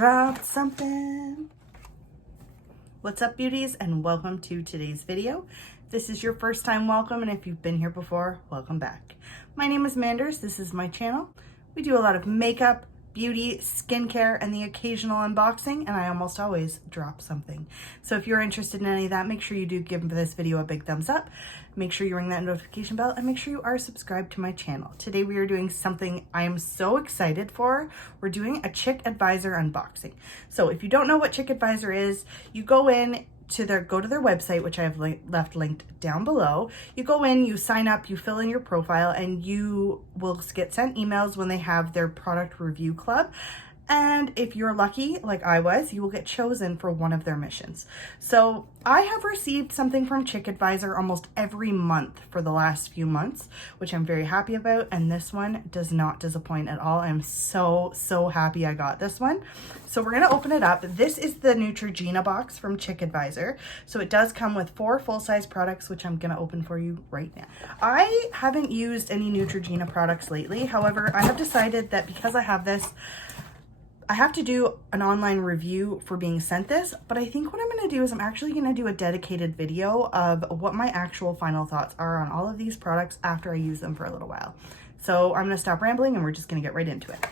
dropped something. What's up, beauties, and welcome to today's video. If this is your first time, welcome, and if you've been here before, welcome back. My name is Manders. This is my channel. We do a lot of makeup, beauty, skincare, and the occasional unboxing, and I almost always drop something. So if you're interested in any of that, make sure you do give this video a big thumbs up. Make sure you ring that notification bell, and make sure you are subscribed to my channel. Today we are doing something I am so excited for. We're doing a Chick Advisor unboxing. So if you don't know what Chick Advisor is, you go to their website, which I have left linked down below. You go in, you sign up, you fill in your profile, and you will get sent emails when they have their product review club. And if you're lucky, like I was, you will get chosen for one of their missions. So I have received something from Chick Advisor almost every month for the last few months, which I'm very happy about. And this one does not disappoint at all. I'm so happy I got this one. So we're gonna open it up. This is the Neutrogena box from Chick Advisor. So it does come with 4 full-size products, which I'm gonna open for you right now. I haven't used any Neutrogena products lately. However, I have decided that because I have this, I have to do an online review for being sent this, but I think what I'm gonna do is I'm actually gonna do a dedicated video of what my actual final thoughts are on all of these products after I use them for a little while. So I'm gonna stop rambling and we're just gonna get right into it.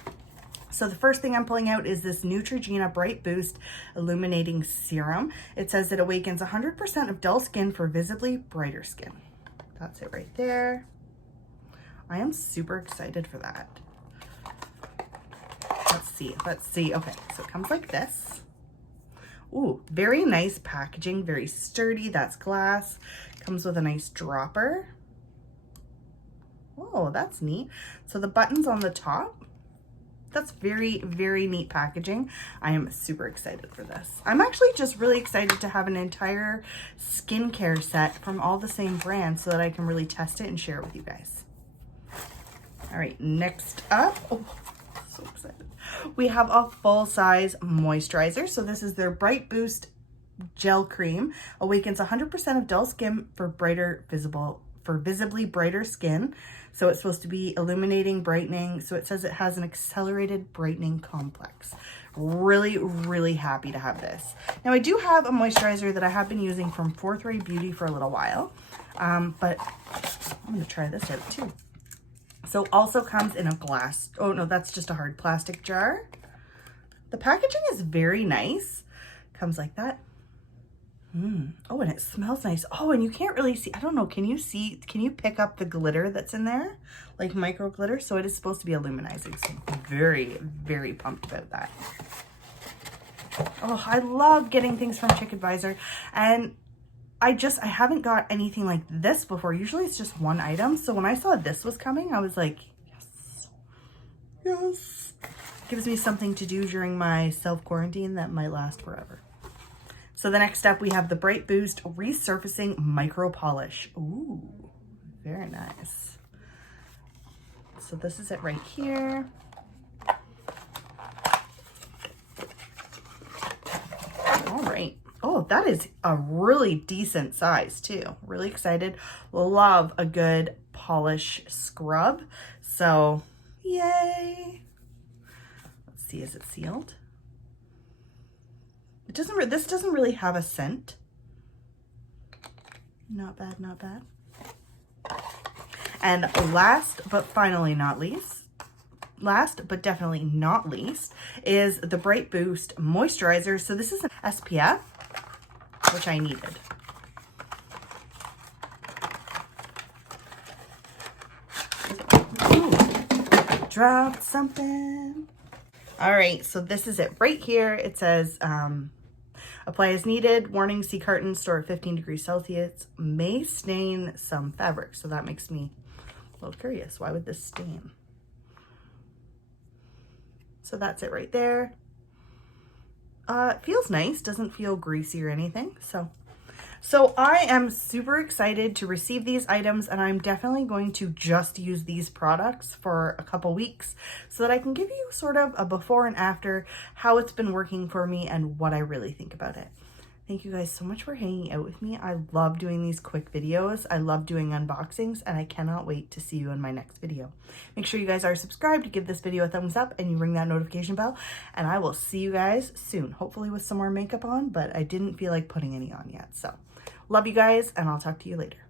So the first thing I'm pulling out is this Neutrogena Bright Boost Illuminating Serum. It says it awakens 100% of dull skin for visibly brighter skin. That's it right there. I am super excited for that. Let's see. Okay, so it comes like this. Ooh, very nice packaging, very sturdy. That's glass. Comes with a nice dropper. Oh, that's neat. So the button's on the top. That's very neat packaging. I am super excited for this. I'm actually just really excited to have an entire skincare set from all the same brands so that I can really test it and share it with you guys. All right, next up. Oh, so excited. We have a full-size moisturizer. So this is their Bright Boost Gel Cream. Awakens 100% of dull skin for visibly brighter skin. So it's supposed to be illuminating, brightening. So it says it has an accelerated brightening complex. Really happy to have this. Now I do have a moisturizer that I have been using from Fourth Ray Beauty for a little while, but I'm gonna try this out too. So also comes in a glass, oh no, that's just a hard plastic jar. The packaging is very nice. Comes like that. Oh, and it smells nice. Oh, and you can't really see, I don't know, can you pick up the glitter that's in there? Like micro glitter, so it is supposed to be illuminizing. So I'm very pumped about that. Oh, I love getting things from Chick Advisor, and I haven't got anything like this before. Usually it's just one item. So when I saw this was coming, I was like, yes. Gives me something to do during my self-quarantine that might last forever. So the next step, we have the Bright Boost Resurfacing Micro Polish. Ooh, very nice. So this is it right here. All right. Oh, that is a really decent size too. Really excited. Love a good polish scrub. So, yay. Let's see, is it sealed? This doesn't really have a scent. Not bad, not bad. And last but definitely not least, is the Bright Boost Moisturizer. So this is an SPF, which I needed. Ooh, dropped something. All right, so this is it right here. It says, apply as needed. Warning, see carton, store at 15 degrees Celsius. May stain some fabric. So that makes me a little curious. Why would this stain? So that's it right there. It feels nice, doesn't feel greasy or anything. So I am super excited to receive these items, and I'm definitely going to just use these products for a couple weeks so that I can give you sort of a before and after, how it's been working for me and what I really think about it. Thank you guys so much for hanging out with me. I love doing these quick videos. I love doing unboxings, and I cannot wait to see you in my next video. Make sure you guys are subscribed, to give this video a thumbs up, and you ring that notification bell, and I will see you guys soon, hopefully with some more makeup on, but I didn't feel like putting any on yet. So love you guys, and I'll talk to you later.